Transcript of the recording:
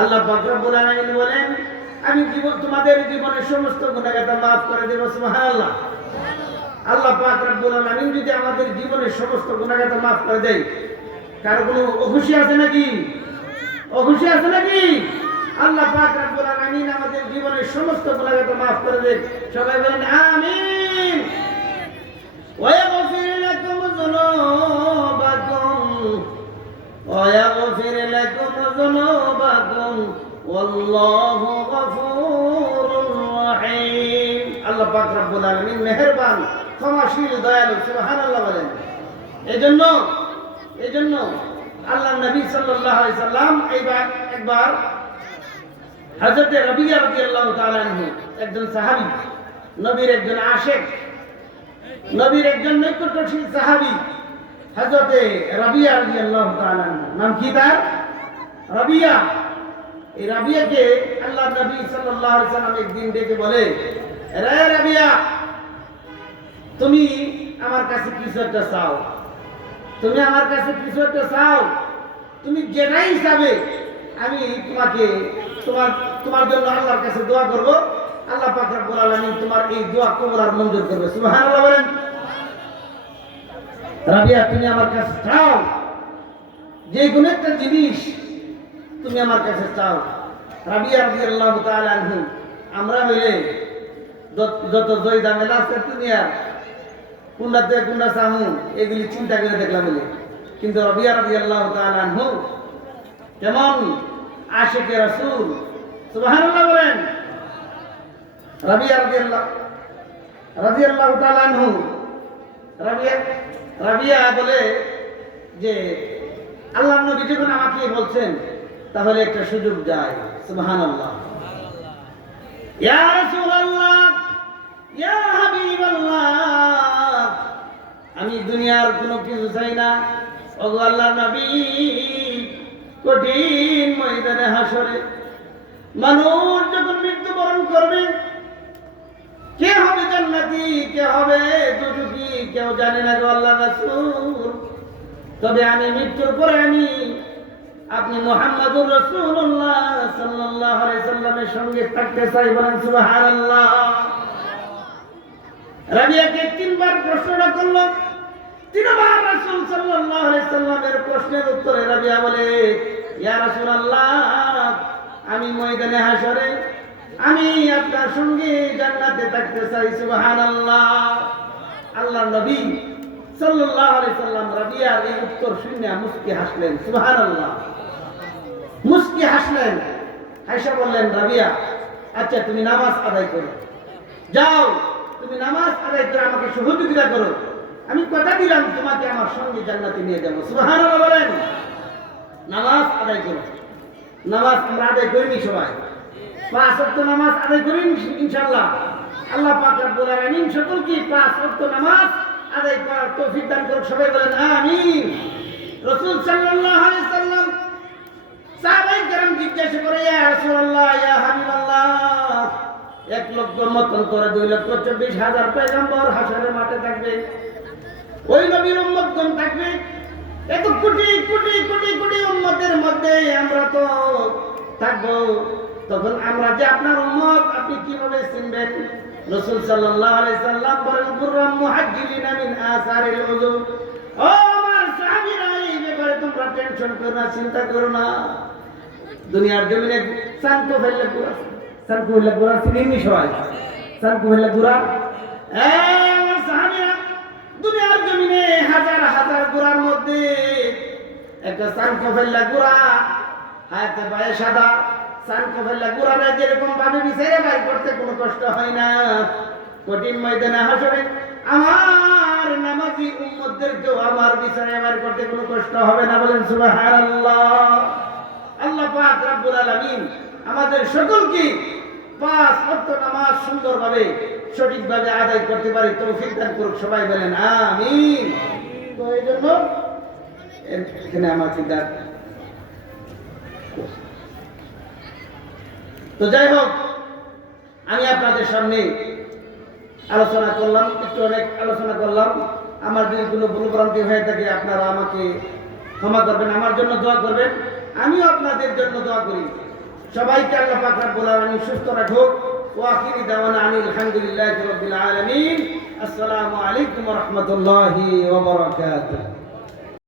আল্লাহ রব্বুল আলামিন বলেন, আমি জীবন, তোমাদের জীবনের সমস্ত গুণাগাতা মাফ করে দেব, সুবহানাল্লাহ। আল্লাহ পাক রব্বুল আলামিন যদি আমাদের জীবনের সমস্ত গুণাগাতা মাফ করে দেয়, কার কোনো অখুশি আছে নাকি? অখুশি আছে নাকি? আল্লাহ পাক রব্বুল আলামিন আমাদের জীবনের সমস্ত গুণাগাতা মাফ করে দেয় সবাই বলেন, আমিন। ওয়া والله غفور رحيم الله পাক রব্বুল আলামিন মেহেরবান ক্ষমাশীল দয়ালু সুবহানাল্লাহ বলেন এজন্য এজন্য আল্লাহ নবী সাল্লাল্লাহু আলাইহি সাল্লাম এইবার একবার হযরত রবিয়া রাদিয়াল্লাহু তাআলা আনহু একজন সাহাবী নবীর একজন আশিক নবীর একজন নৈকট্যশীল সাহাবী হযরতে রাবিয়া রাদিয়াল্লাহু তাআলা আনহু। নাম কি তার রাবিয়া এই রাবিয়াকে আল্লাহ নবী আলাইহি সাল্লাম একদিন ডেকে বলে রে রাবিয়া, তুমি আমার কাছে কিছু একটা চাও। তুমি আমার কাছে কিছু একটা চাও। তুমি যেটাই চাবে, আমি তোমাকে, তোমার তোমার জন্য আল্লাহর কাছে দোয়া করব। আল্লাহ পাক রব্বুল আলামিন তোমার এই দোয়া কবুল আর মঞ্জুর করবে। সুবহানাল্লাহ বলেন, রাবিয়া, তুমি আমার কাছে চাও। যে কোনো একটা জিনিস তুমি আমার কাছে চাও। রাবিয়া রাদিয়াল্লাহু তাআলা আনহু, আমরা হইলে যত- জয় ঝামেলা আছে দুনিয়ার কোনটাতে কোনটা চাহু এগুলি চিন্তা করে দেখলাম বলে কিন্তু রবিয়া রাদিয়াল্লাহু তাআলা আনহু কেমন? আশিকে রাসূল, সুবহানাল্লাহ বলেন। রাবিয়া আল্লাহ রাদিয়াল্লাহু তাআলা আনহু, রাবিয়া রাবিয়া বলে যে আল্লাহ নবী যখন আমাকে বলছেন তাহলে একটা সুযোগ যায়। ইয়া রাসূলুল্লাহ, ইয়া আমি দুনিয়ার কোনো কিছু চাই না। ওগো আল্লাহ নবী, কঠিন ময়দানে হাসরে মানুষ যখন মৃত্যুবরণ করবে, কে হবে জান্নাতি, কে হবে দুজুকি কেউ জানে না গো আল্লাহ রাসূল। তবে আমি মৃত্যুর পরে আমি আপনি মোহাম্মদুর রাসূলুল্লাহ সাল্লাল্লাহু আলাইহি সাল্লামের সঙ্গে থাকতে চাই বলেন সুবহানাল্লাহ। রাবিয়াকে তিনবার প্রশ্নটা করল। তিনবার রাসূল আলাইহি সাল্লামের প্রশ্নের উত্তরে রাবিয়া বলে, ইয়া রাসূলুল্লাহ, আমি ময়দানে হাসরে আমি আপনার সঙ্গে জান্নাতে থাকতে চাই সুবহানাল্লাহ। আল্লাহ নবী সাল্লাল্লাহু আলাইহি সাল্লাম রাবিয়ার এই উত্তর শুনে মুস্কি হাসলেন, সুবহানাল্লাহ। মুস্কি হাসলেন হাসা বললেন, রাবিয়া আচ্ছা তুমি নামাজ আদায় করো। যাও, তুমি নামাজ আদায় করে আমাকে সহযোগিতা করো। আমি কথা দিলাম, তোমাকে আমার সঙ্গে জান্নাতে নিয়ে যাব। সুবহানাল্লাহ বলেন, নামাজ আদায় করো। নামাজ আমরা আদায় করিনি সবাই। পাঁচ ওয়াক্ত নামাজ আদায় করি ইনশাআল্লাহ। আল্লাহ পাক রব্বুল আলামিন সকলকে পাঁচ ওয়াক্ত নামাজ আদায় করার তৌফিক দান করুক, সবাই বলেন, আমিন। রাসূল সাল্লাল্লাহু আলাইহি সাল্লাম সাহাবায়ে কেরাম জিজ্ঞাসা করে, ইয়া রাসূলুল্লাহ, ইয়া হাবিবাল্লাহ, এক লক্ষ মতান্তরে দুই লক্ষ চব্বিশ হাজার পয়গম্বর হাসরের মাঠে থাকবে, ওই নবীর উম্মতগণ থাকবে, এত কোটি কোটি কোটি কোটি উম্মতের মধ্যে আমরা তো থাকব। তখন আমরা যে আপনার উম্মত, আপনি কীভাবে চিনবেন? রাসূল সাল্লাল্লাহু আলাইহি সাল্লাম বলেন কুররাম মুহাজ্জিলিনা মিন আসারিল উযু ও আমার সাহাবীরা, এই ব্যাপারে তোমরা টেনশন করো না, চিন্তা করো না। দুনিয়ার জমিনে শান্ত ফেললে পুরা শান্ত ফেললে পুরা চিনি সবাই শান্ত ফেললে পুরা এই আমার সাহাবীরা, দুনিয়ার জমিনে হাজার হাজার গোড়ার মধ্যে একটা শান্ত ফেললে সাদা। শান্ত ফেললে গোড়ারা যেরকম ভাবে বিচারে বাই করতে কোনো কষ্ট হয় না। কঠিন ময়দানে হাসবে আমার নামাজি আমার বিচারে বাই করতে কোনো কষ্ট হবে না বলেন সুবহানাল্লাহ। আল্লাহ পাক রব্বুল আলামিন আমাদের সকলকে পাঁচ ওয়াক্ত নামাজ সুন্দরভাবে, সঠিকভাবে আদায় করতে পারি, তৌফিক দান করুক, সবাই বলেন আমিন। তো এই জন্য এখানে আমার চিন্তা। তো যাই হোক, আমি আপনাদের সামনে আলোচনা করলাম, একটু অনেক আলোচনা করলাম। আমার যদি কোনো ভুলভ্রান্তি হয়ে থাকে, আপনারা আমাকে ক্ষমা করবেন, আমার জন্য দোয়া করবেন। আমিও আপনাদের জন্য দোয়া করি। সবাইকে আল্লাহ পাক রব্বুল আলামিন সুস্থ রাখুক। ওয়াখির দাওয়ানা আনিল হামদুলিল্লাহি রাব্বিল আলামিন। আসসালামু আলাইকুম রাহমাতুল্লাহি